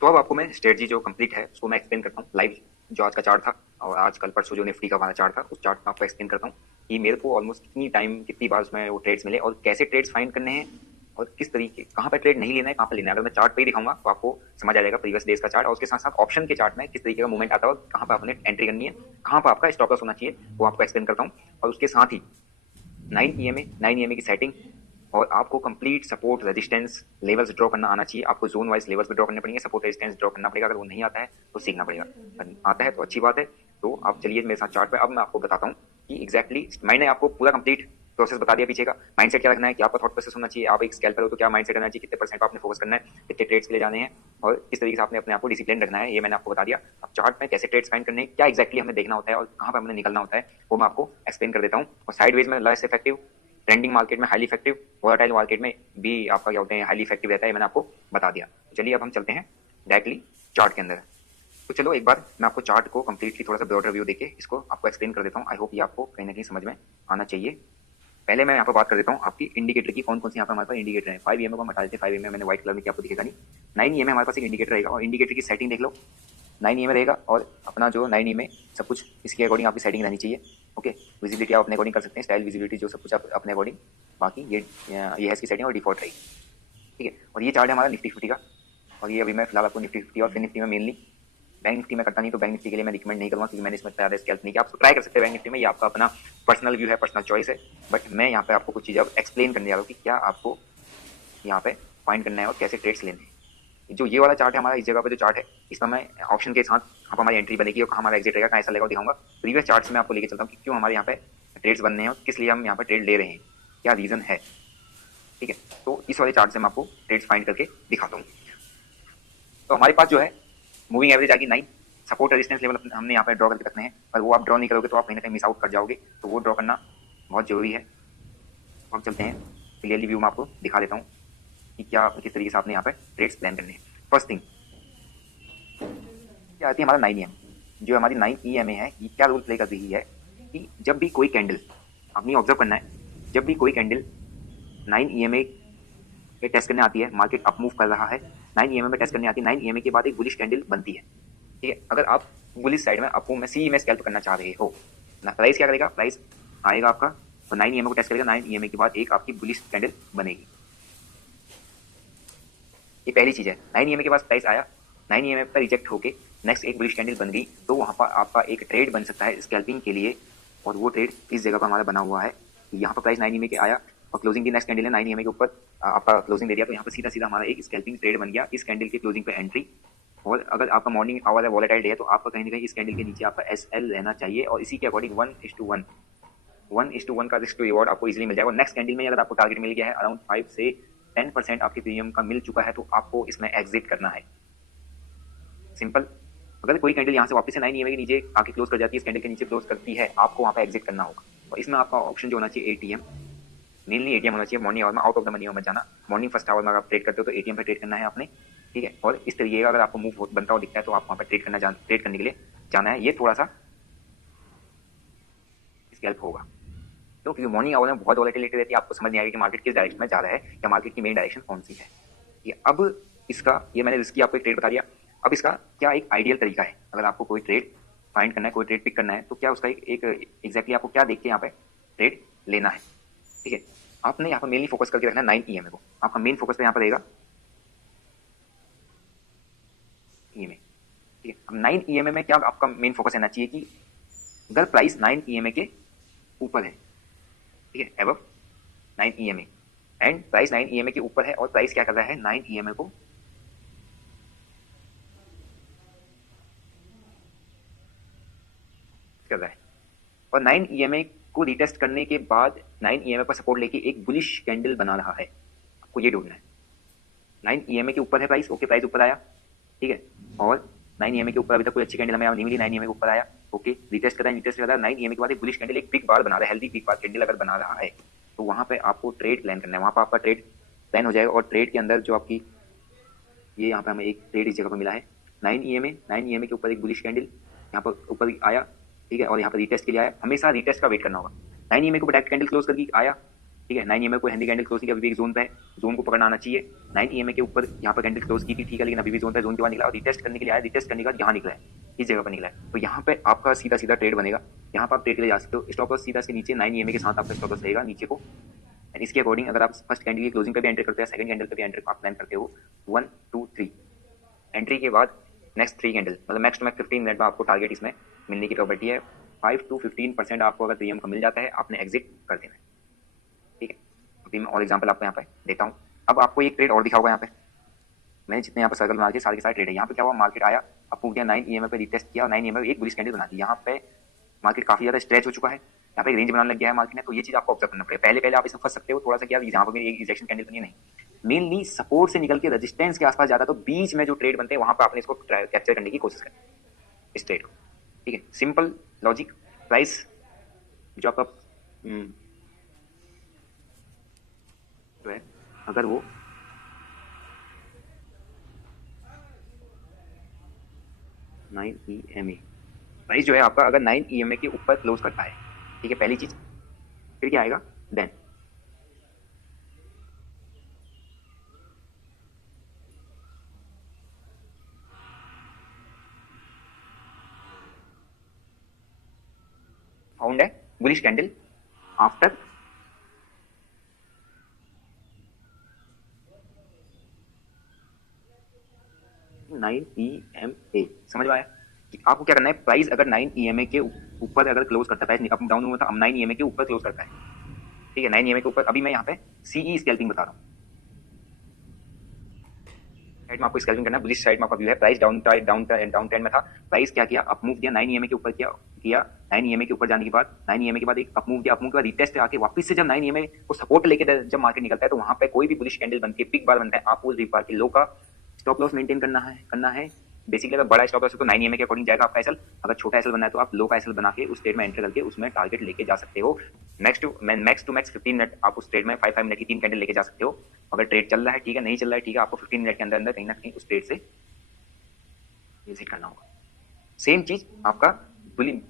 तो अब आपको मैं स्ट्रेटजी जो कंप्लीट है उसको मैं एक्सप्लेन करता हूँ लाइव। जो आज का चार्ट था और आज कल परसों जो निफ्टी का हमारा चार्ट था उस चार्ट में आपको एक्सप्लेन करता हूँ कि मेरे को ऑलमोस्ट कितनी टाइम कितनी बार उसमें वो ट्रेड्स मिले और कैसे ट्रेड्स फाइंड करने हैं और किस तरीके कहाँ पे ट्रेड नहीं लेना है कहाँ पे लेना है। अगर मैं चार्ट पे ही दिखाऊंगा तो आपको समझ आ जाएगा प्रीवियस डेज का चार्ट और उसके साथ साथ ऑप्शन के चार्ट में किस तरीके का मूवमेंट आता है और कहाँ पे आपने एंट्री करनी है, कहाँ पे आपका स्टॉप लॉस होना चाहिए, वो आपको एक्सप्लेन करता हूँ। और उसके साथ ही 9 EMA की सेटिंग और आपको complete support resistance levels draw करना आना चाहिए। आपको जोन वाइज लेवल्स भी ड्रॉ करने पड़ेंगे, सपोर्ट रेजिस्टेंस ड्रॉ करना पड़ेगा। अगर वो नहीं आता है तो सीखना पड़ेगा, अगर आता है तो अच्छी बात है। तो आप चलिए मेरे साथ चार्ट पे। अब मैं आपको बताता हूँ कि एग्जैक्टली मैंने आपको पूरा कंप्लीट प्रोसेस बता दिया पीछे का। माइंडसेट क्या रखना है, क्या आपका थॉट प्रोसेस होना चाहिए, आप एक स्कैल्पर हो तो क्या माइंडसेट रहना चाहिए, कितने परसेंट आपने फोकस करना है, कितने ट्रेड्स के लिए जाने हैं और किस तरीके से आपने अपने आप को डिसिप्लिन रखना है, ये मैंने आपको बता दिया। अब चार्ट में कैसे ट्रेड्स फाइंड करने हैं, क्या एक्जैक्टली हमें देखना होता है और कहाँ पर हमें निकलना होता है, वो मैं आपको एक्सप्लेन कर देता हूँ। और साइडवेज में लेस इफेक्टिव, ट्रेंडिंग मार्केट में हाईली इफेक्टिव, वोलेटाइल मार्केट में भी आपका क्या होते हैं हाईली इफेक्टिव रहता है, मैंने आपको बता दिया। चलिए अब हम चलते हैं डायरेक्टली चार्ट के अंदर। तो चलो एक बार मैं आपको चार्ट को कंप्लीटली थोड़ा सा ब्रॉडर व्यू देके इसको आपको एक्सप्लेन कर देता हूँ। आई होप ये आपको कहीं ना कहीं समझ में आना चाहिए। पहले मैं यहाँ पर बात कर देता हूँ आपकी इंडिकेटर की, कौन कौन से यहाँ पर हमारे पास इंडिकेटर है। 5 EMA को हम हटा देते हैं, 5 EMA मैंने व्हाइट कलर में, क्या आपको दिखेगा नहीं। 9 EMA हमारे पास एक इंडिकेटर रहेगा और इंडिकेटर की सेटिंग देख लो। 9 EMA रहेगा और अपना जो 9 EMA सब कुछ इसके अकॉर्डिंग आपकी सेटिंग रहनी चाहिए। ओके, विजिबिलिटी आप अपने अकॉर्डिंग कर सकते हैं, स्टाइल विजिबिलिटी जो सब कुछ आप अपने अकॉर्डिंग। बाकी ये है इसकी सेटिंग और डिफॉल्ट रहेगी, ठीक है। और ये चार्ट है हमारा निफ्टी 50 का और ये अभी मैं फिलहाल आपको निफ्टी 50 और फिर निफ्टी में मेनली, बैंक निफ्टी में करता नहीं तो बैंक निफ्टी के लिए मैं रिकमेंड नहीं करूँगा क्योंकि मैंने इसमें ज़्यादा स्कैल्प नहीं किया। आप ट्राई कर सकते हैं बैंक निफ्टी में, ये आपका अपना पर्सनल व्यू है, पर्सनल चॉइस है। बट मैं यहाँ पे आपको कुछ चीज़ें एक्सप्लेन करने जा रहा हूँ कि क्या आपको यहाँ पे फाइंड करना है और कैसे ट्रेड्स लेने हैं। जो ये वाला चार्ट है हमारा, इस जगह पे जो चार्ट है इसमें मैं ऑप्शन के साथ कहाँ पर हमारी एंट्री बनेगी और कहाँ हमारा एग्जिट रहेगा, कहाँ ऐसा लगेगा दिखाऊंगा। प्रीवियस चार्ट से मैं आपको लेके चलता हूँ कि क्यों हमारे यहाँ पे ट्रेड्स बनने हैं और किस लिए हम यहाँ पे ट्रेड ले रहे हैं, क्या रीज़न है, ठीक है। तो इस वाले चार्ट से मैं आपको ट्रेड्स फाइंड करके दिखाता हूँ। तो हमारे पास जो है मूविंग एवरेज आएगी 9, सपोर्ट रेजिस्टेंस लेवल हमने यहाँ पे ड्रॉ करके रखने हैं, पर वो आप ड्रॉ नहीं करोगे तो आप कहीं ना कहीं मिस आउट कर जाओगे, तो वो ड्रॉ करना बहुत जरूरी है। हम चलते हैं क्लियरली व्यू में आपको दिखा देता हूँ कि क्या किस तरीके से आपने यहाँ पे ट्रेड्स प्लान करने हैं। फर्स्ट थिंग क्या आती है हमारा 9 EMA, जो हमारी 9 EMA है ये क्या रोल प्ले कर रही है कि जब भी कोई कैंडल, आपने ऑब्जर्व करना है, जब भी कोई कैंडल 9 EMA पे टेस्ट करने आती है, मार्केट अप मूव कर रहा है, 9 EMA में टेस्ट करने आती है, 9 EMA के बाद एक बुलिश कैंडल बनती है, ठीक है। अगर आप बुलिश साइड में आपको मैं सी में स्कैल्प करना चाह रहे हो ना, प्राइस क्या करेगा, प्राइस आएगा आपका तो 9 EMA को टेस्ट करेगा, 9 EMA के बाद एक आपकी बुलिश कैंडल बनेगी। ये पहली चीज है। 9 EMA के पास प्राइस आया, 9 EMA पर रिजेक्ट होके नेक्स्ट एक बुलिश कैंडल बन गई, तो वहां पर आपका एक ट्रेड बन सकता है स्कैल्पिंग के लिए। और वो ट्रेड इस जगह पर हमारा बना हुआ है, यहाँ पर प्राइस 9 EMA के आया और क्लोजिंग की नेक्स्ट कैंडल है 9 EMA के ऊपर आपका क्लोजिंग दे दिया, तो यहाँ पर सीधा सीधा हमारा एक स्कैल्पिंग ट्रेड बन गया। इस कैंडल के क्लोजिंग पे एंट्री, और अगर आपका मॉर्निंग आवर है, वॉलेटाइल डे है, तो आपका कहीं ना कहीं इस कैंडल के नीचे आपका SL रहना चाहिए और इसी के अकॉर्डिंग 1:1 का रिस्क टू रिवॉर्ड आपको इजीली मिल जाएगा। और नेक्स्ट कैंडल में अगर आपको टारगेट मिल गया है अराउंड 5 से 10% आपके प्रीमियम का मिल चुका है, तो आपको इसमें एग्जिट करना है। सिंपल। अगर कोई कैंडल यहाँ से वापस से 9 EMA के नीचे आके क्लोज कर जाती है, इस कैंडल के नीचे क्लोज करती है, आपको वहाँ पे एग्जिट करना होगा। और इसमें आपका ऑप्शन जो होना चाहिए ATM, मेनली ATM होना चाहिए मॉर्निंग आवर में, आउट ऑफ द मनी मत जाना। मॉर्निंग फर्स्ट आवर में आप ट्रेड करते हो तो ATM पे ट्रेड करना है आपने, ठीक है। और इस तरीके का अगर आपको मूव बनता हुआ दिखता है तो आप वहाँ पे ट्रेड करने के लिए जाना है। ये थोड़ा सा स्कैल्प होगा तो क्योंकि मॉर्निंग आवर में बहुत वॉलेटिलिटी रहती है, आपको समझ नहीं आएगा कि मार्केट किस डायरेक्शन में जा रहा है या मार्केट की मेन डायरेक्शन कौन सी है। ये अब इसका, ये मैंने रिस्की आपको एक ट्रेड बता दिया। अब इसका क्या एक आइडियल तरीका है, अगर आपको कोई ट्रेड फाइंड करना है, कोई ट्रेड पिक करना है, तो क्या उसका एक एग्जैक्टली आपको क्या देख के यहाँ पे ट्रेड लेना है, ठीक है। आपने यहाँ पर मेनली फोकस करके रखना है 9 EMA को, आपका मेन फोकस पे यहाँ पर रहेगा EMA, ठीक है। अब 9 EMA में क्या आपका मेन फोकस रहना चाहिए कि अगर प्राइस 9 EMA के ऊपर है, ठीक है, above 9 EMA and price 9 EMA के ऊपर है और प्राइस क्या कर रहा है 9 EMA को कर रहा है और 9 EMA को रिटेस्ट करने के बाद 9 EMA पर सपोर्ट लेके एक बुलिश कैंडल बना रहा है, आपको ये ढूंढना है। 9 EMA के ऊपर है प्राइस, ओके, प्राइस ऊपर आया, ठीक है। और 9 EMA के ऊपर अभी तक कोई अच्छी कैंडल हमें नहीं मिली, 9 EMA के ऊपर आया, ओके, रिटेस्ट कर रहा है, रिटेस्ट कर रहा है, 9 EMA के बाद एक बुलिश कैंडल, एक बिग बार बना रहा है, हेल्दी बिग बार कैंडल अगर बना रहा है, तो वहां पे आपको ट्रेड प्लान करना है, वहां पर आपका ट्रेड प्लान हो जाएगा। और ट्रेड के अंदर जो आपकी ये यहाँ पे हमें एक ट्रेड इस जगह पर मिला है 9 EMA के ऊपर एक बुलिश कैंडल यहाँ पर ऊपर आया, ठीक है, और यहाँ पर रिटेस्ट के लिए आया। हमेशा रिटेस्ट का वेट करना होगा। 9 EMA को डायरेक्ट कैंडल क्लोज करके आया, ठीक है। 9 EMA को हैंडी कैंडल क्लोज किया, अभी भी एक जोन पे है, जोन को पकड़ना आना चाहिए। 9 EMA के ऊपर यहाँ पर कैंडल क्लोज की थी, ठीक है, लेकिन अभी भी जोन पे, जोन के बाद निकला और रिटेस्ट करने के लिए आया, रिटेस्ट करने के बाद यहाँ निकला है, इस जगह पर निकला है। तो यहाँ पे आपका सीधा सीधा ट्रेड बनेगा, यहाँ पर आप ट्रेड के लिए जा सकते हो। स्टॉप लॉस सीधा से नीचे 9 EMA के साथ आपका स्टॉप लॉस रहेगा नीचे को। इसके अकॉर्डिंग अगर आप फर्स्ट कैंडल की क्लोजिंग पे भी एंटर करते हैं, सेकंड कैंडल पे भी एंटर आप प्लान करते हो, 1 2 3 एंट्री के बाद नेक्स्ट 3 कैंडल, मतलब मैक्स टू मैक्स 15 मिनट में आपको टारगेट इसमें मिलने की प्रोबेबिलिटी है। 5 to 15% आपको अगर प्रीमियम का मिल जाता है, आपने एग्जिट कर देना है, ठीक है। अभी मैं और एग्जांपल आपको यहाँ पे देता हूँ। अब आपको एक ट्रेड और दिखा होगा यहाँ पे, मैंने जितने यहाँ पर सर्कल बना के सारे के सारे ट्रेड है। यहाँ पे क्या हुआ, मार्केट आया, अप्रूव किया, 9 EMA पे रिटेस्ट किया, 9 EMA पे एक बुलिश कैंडल बना दी। यहाँ पे मार्केट काफी ज्यादा स्ट्रेच हो चुका है, यहाँ पे रेंज बनाने लग गया है मार्केट ने। तो ये चीज आपको ऑब्जर्व करना पड़ेगा। पहले आप इसमें फंस सकते हो थोड़ा सा, क्या यहाँ पर एक रिजेक्शन कैंडल बनी नहीं, मेनली सपोर्ट से निकल के रेजिस्टेंस के आसपास जाता है, तो बीच में जो ट्रेड बनते हैं वहां पर आपने इसको कैप्चर करने की कोशिश करनी इस ट्रेड को, ठीक है। सिंपल लॉजिक, प्राइस जो आपका जो है, अगर वो नाइन EMA प्राइस जो है आपका अगर 9 EMA के ऊपर क्लोज करता है, ठीक है, पहली चीज। फिर क्या आएगा, देन फाउंड है बुलिश कैंडल आफ्टर 9 EMA। समझ में आया कि आपको क्या करना है। प्राइस अगर 9 EMA के ऊपर अगर क्लोज करता है, अप डाउन हुआ था, अब 9 EMA के ऊपर क्लोज करता है, ठीक है, 9 EMA के ऊपर। अभी मैं यहाँ पे CE स्कैल्पिंग बता रहा हूँ, साइड में आपको स्कैल्पिंग करना है, बुलिश साइड में आपका व्यू है। प्राइस डाउन ट्रेंड में था, प्राइस क्या किया, अप मूव किया, 9 EMA के ऊपर किया 9 EMA के ऊपर जाने के बाद 9 EMA के बाद एक अप मूव किया, अप मूव के बाद रिटेस्ट आके वापस से जब 9 EMA को सपोर्ट लेके जब मार्केट निकलता है, तो वहां पे कोई भी बुलिश कैंडल बनती है, पिक बार बनता है, आपको उस वीक बार के लो का स्टॉप लॉस मेंटेन करना है। बेसिकली अगर बड़ा स्टॉप लॉस है तो 9 EMA के अकॉर्डिंग जाएगा आपका एसएल, अगर छोटा एसएल बनना है तो आप लो का एसएल बना के उस ट्रेड में एंटर करके उसमें टारगेट लेके जा सकते हो। मैक्स टू मैक्स 15 मिनट आप उस ट्रेड में 5 मिनट की 3 कैंडल लेके जा सकते हो। अगर ट्रेड चल रहा है ठीक है, नहीं चल रहा है ठीक है, आपको 15 मिनट के अंदर अंदर कहीं ना कहीं उस ट्रेड से एग्जिट करना होगा। सेम चीज आपका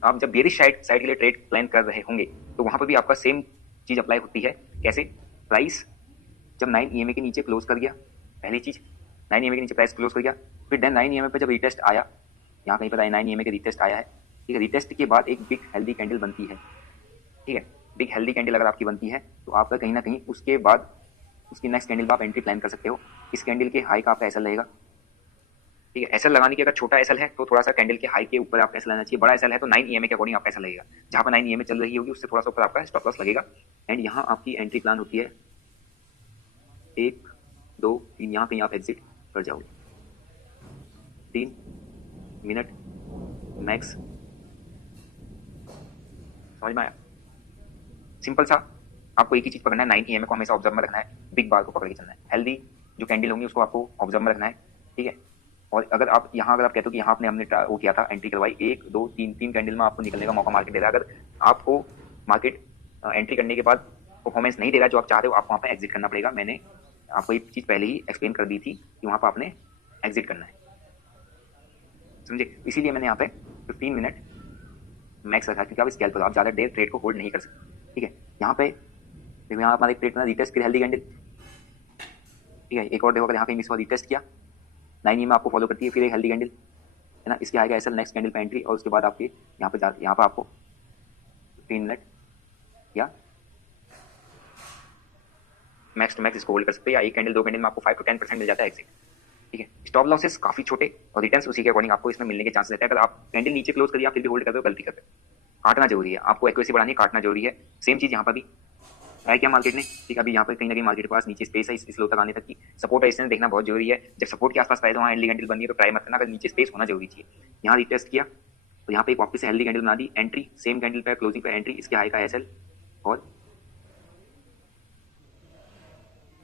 आप जब बेरिश साइड के लिए ट्रेड प्लान कर रहे होंगे तो वहां पर भी आपका सेम चीज अप्लाई होती है। कैसे, प्राइस जब 9 EMA के नीचे क्लोज कर गया, पहली चीज 9 EMA के नीचे प्राइस क्लोज कर गया, फिर देन 9 EMA पे जब रिटेस्ट आया, यहाँ कहीं पर 9 EMA के रिटेस्ट आया है, ठीक है, रिटेस्ट के बाद एक बिग हेल्दी कैंडल बनती है, ठीक है, बिग हेल्दी कैंडल अगर आपकी बनती है तो आपका कहीं ना कहीं उसके बाद उसकी नेक्स्ट कैंडल पर आप एंट्री प्लान कर सकते हो। इस कैंडल के हाई का आपका एसएल रहेगा, ठीक है। एसएल लगाने की अगर छोटा एसएल है तो थोड़ा सा कैंडल के हाई के ऊपर आपका एसएल लेना चाहिए, बड़ा एसएल है तो 9 EMA के अकॉर्डिंग आपका एसएल लगेगा, जहां पर 9 EMA चल रही होगी उससे थोड़ा सा ऊपर आपका स्टॉप लॉस लगेगा। एंड यहाँ आपकी एंट्री प्लान होती है 1 2 3, यहाँ कहीं आप एग्जिट कर जाओगे, 3 मिनट मैक्स। समझ में आया, सिंपल सा। आपको एक ही चीज पकड़ना है, 9 EMA को हमेशा ऑब्जर्व में रखना है, बिग बार को पकड़ के चलना है, हेल्दी जो कैंडल होंगी उसको आपको ऑब्जर्व में रखना है, ठीक है। और अगर आप कहते हो कि यहाँ हमने वो किया था, एंट्री करवाई 1 2 3 कैंडल में आपको निकलने का मौका मार्केट दे रहा है, अगर आपको मार्केट एंट्री करने के बाद परफॉर्मेंस नहीं दे रहा जो आप चाह रहे हो, आपको वहाँ पे एग्जिट करना पड़ेगा। मैंने आपको एक चीज पहले ही एक्सप्लेन कर दी थी कि वहाँ पर आपने एग्जिट करना है, समझे। इसीलिए मैंने यहाँ पे 15 मिनट मैक्स रखा, क्योंकि आप स्कैल्प पर आप ज्यादा देर ट्रेड को होल्ड नहीं कर सकते, ठीक है। यहाँ पे देखो, यहाँ हमारा एक ट्रेड में रिटेस्ट फिर हेल्दी कैंडल, ठीक है। एक और देखो, अगर यहाँ कहीं मिस हुआ, रिटेस्ट किया, 9 EMA आपको फॉलो करती है, फिर एक हेल्दी कैंडल है ना, इसके आएगा एसएल, नेक्स्ट कैंडल पे एंट्री, और उसके बाद आपके यहाँ पे आपको 15 मिनट या मैक्स टू मैक्स इसको होल्ड कर सकते हैं, या एक कैंडल 2 कैंडल में आपको 5 to 10% मिल जाता है एग्जिट, ठीक है। स्टॉप लॉसेस काफी छोटे और रिटर्न्स उसी के अकॉर्डिंग आपको इसमें मिलने के चांसेस रहते हैं। अगर आप कैंडल नीचे क्लोज करिए, आप फिर भी होल्ड करते हो, गलती करते हो। काटना जरूरी है, आपको एक्यूरेसी बढ़ानी है, काटना जरूरी है। सेम चीज यहाँ पर भी ट्राई किया मार्केट ने, ठीक है। अभी यहाँ पर कहीं ना कहीं मार्केट के पास नीचे स्पेस है, इस लो तक आने तक की सपोर्ट रेजिस्टेंस देखना बहुत जरूरी है। जब सपोर्ट के आसपास प्राइस वहाँ हेल्दी कैंडल बनी है तो ट्राई मत करना, अगर नीचे स्पेस होना जरूरी चाहिए। यहाँ रिटेस्ट किया तो यहाँ पे एक वापस से हेल्दी कैंडल बना दी, एंट्री सेम कैंडल पे क्लोजिंग पे एंट्री, इसके हाई का एसएल, और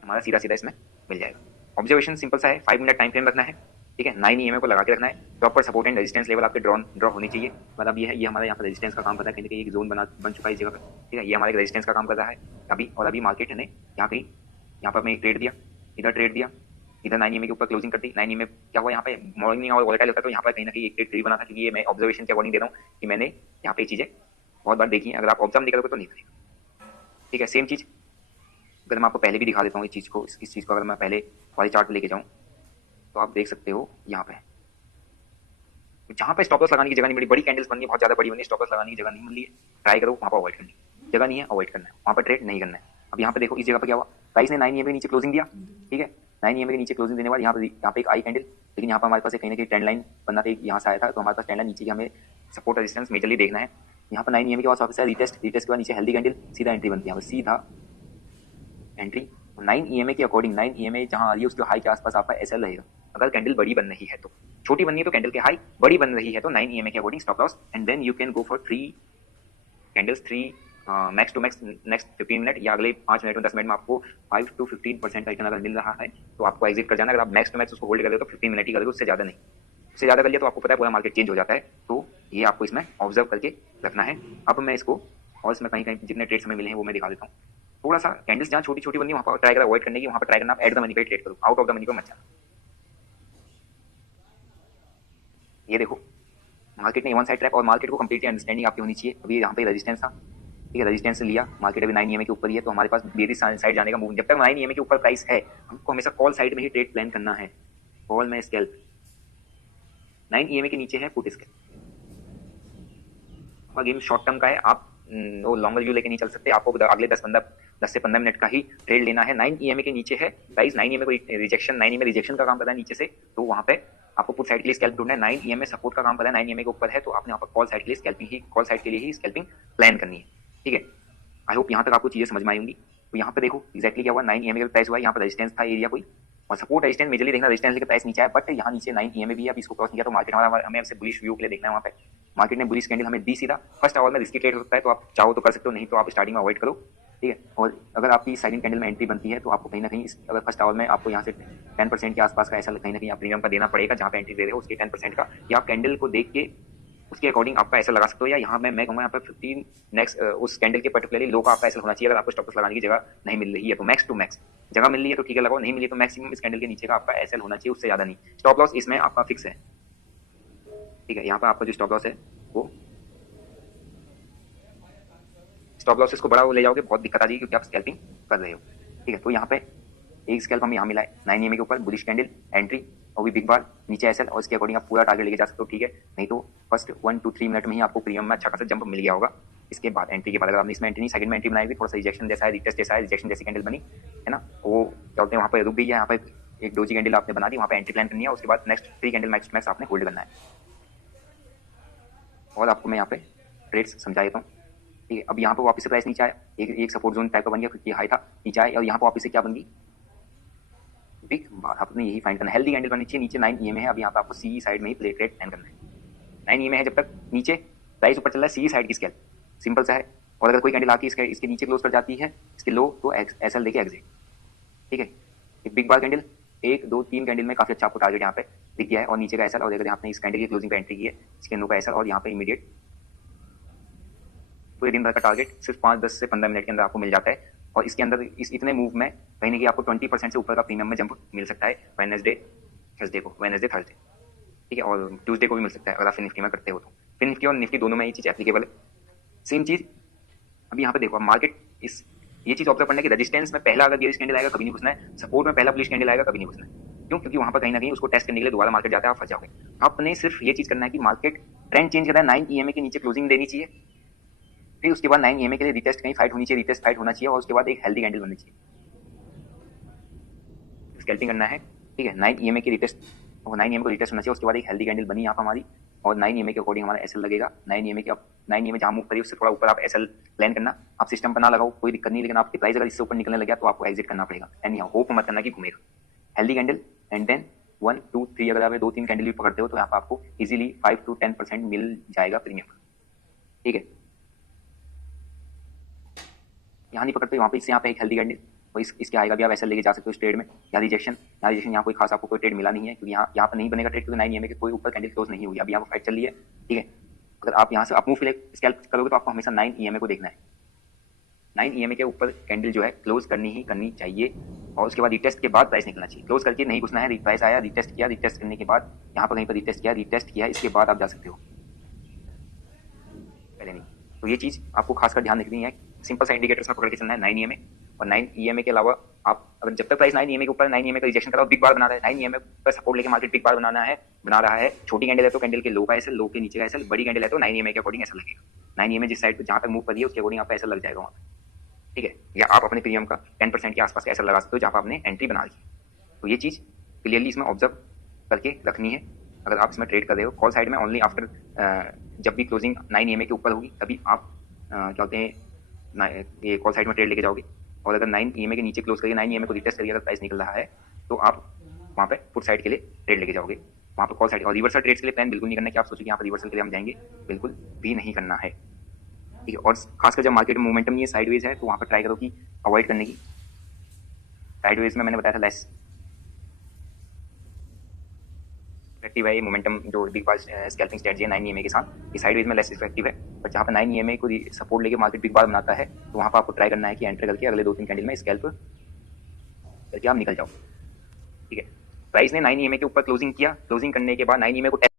हमारा सीधा सीधा इसमें मिल जाएगा। ऑब्जर्वेशन सिंपल सा है, 5 मिनट टाइम फ्रेम रखना है, ठीक है। 9 EMA को लगा के रखना है, proper support and resistance level आपके ड्रॉ होनी चाहिए। मतलब ये है, ये हमारा यहाँ पर रेजिस्टेंस का काम करता है, कहीं ना कहीं एक जोन बन चुका है इस जगह पर, ठीक है। ये हमारे रेजिस्टेंस का काम कर रहा है अभी, और अभी मार्केट ने यहाँ पर मैं एक ट्रेड दिया, इधर ट्रेड दिया, इधर 9 EMA के ऊपर क्लोजिंग कर दी। 9 EMA क्या हुआ, यहाँ पे मॉर्निंग और वोलेटाइल होता है, तो यहाँ पर कहीं ना कहीं एक ट्रेड बना था, क्योंकि ये मैं ऑब्जर्वेशन के अकॉर्डिंग दे रहा हूँ कि मैंने यहाँ पे चीजें बहुत बार देखी है। अगर आप ऑब्जर्व नहीं करोगे तो नहीं करेगा, ठीक है। सेम चीज अगर मैं आपको पहले भी दिखा देता हूँ इस चीज़ को, इस चीज़ को अगर मैं पहले वाली चार्ट पे लेके जाऊँ तो आप देख सकते हो यहाँ पे जहाँ पे स्टॉप लॉस लगाने की जगह नहीं मिली, बड़ी कैंडल्स बनी है, बहुत ज़्यादा बड़ी बनी, स्टॉप लॉस लगाने की जगह नहीं मिली है, ट्राई करो वहाँ पर अवॉइड करनी, जगह नहीं है अवॉइड करना है, वहाँ पर ट्रेड नहीं करना है। अब यहाँ पे देखो इस जगह पर क्या हुआ, प्राइस ने 9 EMA के नीचे क्लोजिंग दिया, ठीक है, 9 EMA के नीचे क्लोजिंग देने के बाद यहाँ पे एक आई कैंडल, लेकिन यहाँ पर हमारे पास कहीं ना कहीं ट्रेंड लाइन बनना था, यहाँ से आया था, तो हमारे पास ट्रेंड लाइन नीचे की हमें सपोर्ट रेजिस्टेंस मेजरली देखना है। यहाँ पर 9 EMA के बाद वापस रिटेस्ट के बाद नीचे हेल्दी कैंडल, सीधा एंट्री बनती है, यहाँ पर सीधा एंट्री। 9 EMA के अकॉर्डिंग 9 EMA जहां आ रही है उसके हाई के आसपास आपका एसएल रहेगा। अगर कैंडल बड़ी बन रही है तो, छोटी बननी है तो कैंडल के हाई, बड़ी बन रही है तो 9 EMA के according stop loss, and then you can go for 3 candles, 3 max to max next 15 minute या अगले 5 मिनट में 10 मिनट में आपको 5 to 15% का रिटर्न अगर मिल रहा है तो आपको एग्जिट कर जाना। अगर आप मैक्स टू मैक्स उसको होल्ड कर रहे हो तो 15 मिनट ही करोगे, उससे ज़्यादा नहीं। उससे ज़्यादा कर लिया तो आपको पता है पूरा मार्केट चेंज हो जाता है, तो ये आपको इसमें ऑब्जर्व करके रखना है। अब मैं इसको और इसमें कहीं कहीं जितने ट्रेड्स हमें मिले हैं वो मैं दिखा देता हूँ। थोड़ा सा कैंडल्स जहाँ छोटी छोटी बनी वहाँ पर ट्राई करा अवॉइड करने की, वहाँ पर ट्राई करना आप एट द मनी पे ट्रेड करो, आउट ऑफ द मनी पे मत जाना। ये देखो मार्केट ने वन साइड ट्रैप, और मार्केट को कंप्लीटली अंडरस्टैंडिंग आपकी होनी चाहिए। अभी यहाँ पे रेजिस्टेंस था, ठीक है, रेजिस्टेंस लिया, मार्केट अभी 9 EMA के ऊपर ही है, तो हमारे पास बेरिश साइड जाने का मूव, जब तक 9 EMA के ऊपर प्राइस है हमको हमेशा कॉल साइड में ही ट्रेड प्लान करना है। कॉल में स्कैल्प 9 EMA के नीचे है put scalp, game short term का है, आप वो लॉन्गर व्यू लेके नहीं चल सकते, आपको अगले 10 से 15 मिनट का ही ट्रेड लेना है। 9 EMA के नीचे है प्राइस, 9 EMA को रिजेक्शन, 9 EMA रिजेक्शन का काम कर रहा है नीचे से, तो वहाँ पे आपको पुट साइड के लिए स्कैल्प ढूंढना है। 9 EMA सपोर्ट का काम कर रहा है, 9 EMA के ऊपर है, तो आपने यहाँ पर कॉल साइड के लिए स्कैल्पिंग ही, कॉल साइड के लिए ही स्कैल्पिंग प्लान करनी है, ठीक है। आई होप यहाँ तक आपको चीजें समझ में आई होंगी। तो यहाँ पे देखो एक्जैक्टली क्या हुआ, 9 EMA का प्राइस हुआ, यहाँ पर रेजिस्टेंस था एरिया कोई, और सपोर्ट रेजिस्टेंस मेजरली देखना, रेजिस्टेंस लेकर प्राइस नीचे है, बट यहाँ नीचे 9 EMA भी है, अभी इसको क्रॉस नहीं किया तो मार्केट हमारा हमें बुलिश व्यू के लिए देखना है। वहाँ पे मार्केट ने बुलिश कैंडल हमें दी सीधा, फर्स्ट आवर में रिस्की ट्रेड हो सकता है, तो आप चाहो तो कर सकते हो, नहीं तो आप स्टार्टिंग में अवॉइड करो, ठीक है। और अगर आपकी साइडिंग कैंडल में एंट्री बनती है तो आपको कहीं ना कहीं अगर फर्स्ट आवर में आपको यहाँ से 10% के आसपास का ऐसा कहीं ना कहीं आप प्रीमियम का देना पड़ेगा, जहाँ पे एंट्री दे रहे हो उसके 10% का, या आप कैंडल को देख के उसके अकॉर्डिंग आपका ऐसा लगा सकते हो, या यहाँ मैं कहूँगा यहाँ पे 15 नेक्स्ट उस कैंडल के पर्टिकुलरली लो का आपका ऐसा होना चाहिए। अगर आपको स्टॉप लॉस लगाने की जगह नहीं मिल रही है तो मैक्स टू मैक्स जगह मिल रही है तो ठीक है लगाओ, नहीं मिली तो मैक्सिमम इस कैंडल के नीचे का आपका एसएल होना चाहिए, उससे ज्यादा नहीं। स्टॉप लॉस इसमें आपका फिक्स है, ठीक है। यहाँ पर आपका जो स्टॉप लॉस है वो स्टॉप लॉस इसको बड़ा ले जाओगे बहुत दिक्कत आ जाएगी, क्योंकि आप स्कैल्पिंग कर रहे हो, ठीक है। तो यहाँ पे एक स्कैल्प हमें यहाँ मिला है 9 EMA के ऊपर, बुलिश कैंडल, एंट्री और भी बिग बार, नीचे एसएल, और इसके अकॉर्डिंग आप पूरा टारगेट लेके जा सकते हो, ठीक है। नहीं तो फर्स्ट 1 to 3 मिनट में ही आपको प्रीमियम में अच्छा खासा जंप मिल गया होगा। इसके बाद एंट्री के बाद अगर आपने इसमें एंट्री नहीं, सेकंड में एंट्री बनाई, थोड़ा सा रिजेक्शन जैसा है, रिटेस्ट जैसा है, रिजेक्शन जैसी कैंडल बनी है ना, वो क्या बोलते हैं वहाँ पर रुक गई है, यहाँ पर एक डोजी कैंडल आपने बना दी, वहाँ पे एंट्री प्लान करनी है, उसके बाद नेक्स्ट 3 कैंडल मैक्स मैक्स आपने होल्ड करना है। और आपको मैं यहाँ पे ट्रेड्स समझा देता हूँ, ठीक है। अब यहाँ पर वापस से प्राइस नीचे आया, एक सपोर्ट जोन टाइप का बन गया, फिर हाई था, नीचे आया, और यहाँ पर वापस से क्या बन गई, बिग बार। आपने यही फाइंड करना है, हेल्दी कैंडल बननी चाहिए, नीचे 9 EMA है, अब यहाँ पे आपको सी साइड में ही प्ले ट्रेड प्लान करना है। 9 EMA है जब तक, नीचे प्राइस ऊपर चल रहा है, सी साइड की स्केल सिंपल सा है, और अगर कोई कैंडल आती है इसके नीचे क्लोज कर जाती है, इसके लो तो एसएल देके एग्जिट, ठीक है। एक बिग बार कैंडल 1 2 3 कैंडल में काफी अच्छा आपको टारगेट यहाँ पे दिख गया है, और नीचे का एसएल, और अगर आपने इस कैंडल की क्लोजिंग पे एंट्री की है, इसके नो का एसएल, और यहाँ पे इमीडिएट पूरे दिन भर का टारगेट सिर्फ 5-10 से 15 मिनट के अंदर आपको मिल जाता है। और इसके अंदर इस इतने मूव में कहीं ना कहीं आपको 20% से ऊपर का प्रीमियम में जंप मिल सकता है वेडनेसडे थर्सडे, ठीक है, और ट्यूसडे को भी मिल सकता है अगर आप निफ्टी में करते हो तो। फिर निफ्टी और निफ्टी दोनों में ये चीज़ एप्लीकेबल है, सेम चीज़। अभी यहाँ पे देखो मार्केट इस ये चीज़ ऑब्जर्व करना है कि रेजिस्टेंस में पहला अगर बेरिश कैंडल आएगा कभी नहीं घुसना है, सपोर्ट में पहला बुलिश कैंडल आएगा कभी नहीं घुसना है। क्यों? क्योंकि वहाँ पर कहीं ना कहीं उसको टेस्ट करने के लिए दोबारा मार्केट जाता है, आप फंस जाओगे। आपने सिर्फ ये चीज़ करना है कि मार्केट ट्रेंड चेंज कर रहा है, 9 EMA के नीचे क्लोजिंग देनी चाहिए, फिर उसके बाद 9 EMA के लिए रिटेस्ट कहीं फाइट होनी चाहिए, रिटेस्ट फाइट होना चाहिए, और उसके बाद एक हेल्दी कैंडल बननी चाहिए, स्कैल्पिंग करना है, ठीक है। 9 EMA की रिटेस्ट, और 9 EMA को रिटेस्ट होना चाहिए, उसके बाद एक हेल्दी कैंडल बनी यहाँ पर हमारी, और 9 EMA के अकॉर्डिंग हमारा एसएल लगेगा। 9 EMA के अब 9 EMA जहाँ मूव करिए उससे थोड़ा ऊपर आप एसएल प्लान करना, आप सिस्टम पर ना लगाओ कोई दिक्कत नहीं, लेकिन आपकी प्राइस अगर इससे ऊपर निकलने लगा तो आपको एग्जिट करना पड़ेगा, एनी हाउ होप मत करना कि घूमेगा। हेल्दी कैंडल एंड देन 1 2 3 अगर आप 2-3 कैंडल भी पकड़ते हो तो यहाँ पर आपको इजीली 5 to 10% मिल जाएगा प्रीमियम, ठीक है। यहाँ नहीं पकड़ते वहाँ पे, इससे यहाँ पे एक हेल्दी कैंडल, और इसके आएगा भी आप ऐसा लेके जा सकते हो इस ट्रेड में। यहाँ रिजेक्शन, यहाँ कोई खास आपको कोई ट्रेड मिला नहीं है, क्योंकि यहाँ पर नहीं बनेगा ट्रेड, क्योंकि 9 EMA के कोई ऊपर कैंडल क्लोज नहीं हुई, अभी यहाँ पर फाइट चल रही है, ठीक है। अगर आप यहाँ से अप मूव स्कैल्प करोगे तो आपको हमेशा 9 EMA को देखना है, 9 EMA के ऊपर कैंडल जो है क्लोज करनी ही करनी चाहिए, और उसके बाद रिटेस्ट के बाद प्राइस निकलना चाहिए, क्लोज करके नहीं घुसना है। प्राइस आया, रिटेस्ट किया, रिटेस्ट करने के बाद यहाँ पर कहीं पर रिटेस्ट किया, इसके बाद आप जा सकते हो, पहले नहीं। तो ये चीज़ आपको खासकर ध्यान रखनी है, सिंपल सा इंडिकेटर्स में पकड़ के चलना है 9 EMA, और 9 ईएमए के अलावा आप अगर जब तक प्राइस 9 ईएमए के ऊपर 9 ईएमए का रिजेक्शन करा, बिग बार बना रहा है, 9 ईएमए पर सपोर्ट लेके मार्केट बिग बार बना रहा है, छोटी कैंडल है तो कैंडल के लो का एसएल, लो के नीचे का एसएल, बड़ी कैंडल है तो 9 ईएमए के अकॉर्डिंग एसएल लगेगा। 9 ईएमए जिस साइड पे जहां तक मूव कर रही है उसके अकॉर्डिंग आपका एसएल लग जाएगा वहां पे, ठीक है। या आप अपने प्रीमियम का 10% के आसपास का एसएल लगा सकते हो जहां पर आपने एंट्री बना ली। तो ये चीज क्लियरली इसमें ऑब्जर्व करके रखनी है अगर आप इसमें ट्रेड कर रहे हो। कॉल साइड में ओनली आफ्टर जब भी क्लोजिंग 9 ईएमए के ऊपर होगी तभी आप क्या होते हैं ये कॉल साइड में ट्रेड लेके जाओगे। और अगर 9 ईएमए के नीचे क्लोज करिए, 9 ईएमए को रिटेस्ट करिए, अगर प्राइस निकल रहा है तो आप वहाँ पे पुट साइड के लिए ट्रेड लेके जाओगे, वहाँ पे कॉल साइड। और रिवर्सल ट्रेड्स के लिए प्लान बिल्कुल नहीं करना है कि आप सोचिए कि यहाँ पर रिवर्सल के लिए हम जाएंगे, बिल्कुल भी नहीं करना है, ठीक है। और खासकर जब मार्केट में मोमेंटम नहीं है, साइडवेज है, तो वहाँ पर ट्राई करो कि अवॉइड करने की। साइडवेज में मैंने बताया था लेस इफेक्टिव है ये मोमेंटम, जो बिग बार स्कैल्पिंग स्ट्रेटजी है 9 ईएमए के साथ, ये साइडवेज में लेस इफेक्टिव है। पर जहाँ पर 9 ईएमए को सपोर्ट लेके मार्केट बिग बार बनाता है तो वहाँ पर आपको ट्राई करना है कि एंटर करके अगले 2-3 कैंडल में स्कैल्प करके आप निकल जाओ, ठीक है। प्राइस ने 9 ईएमए के ऊपर क्लोजिंग किया, क्लोजिंग करने के बाद 9 ईएमए को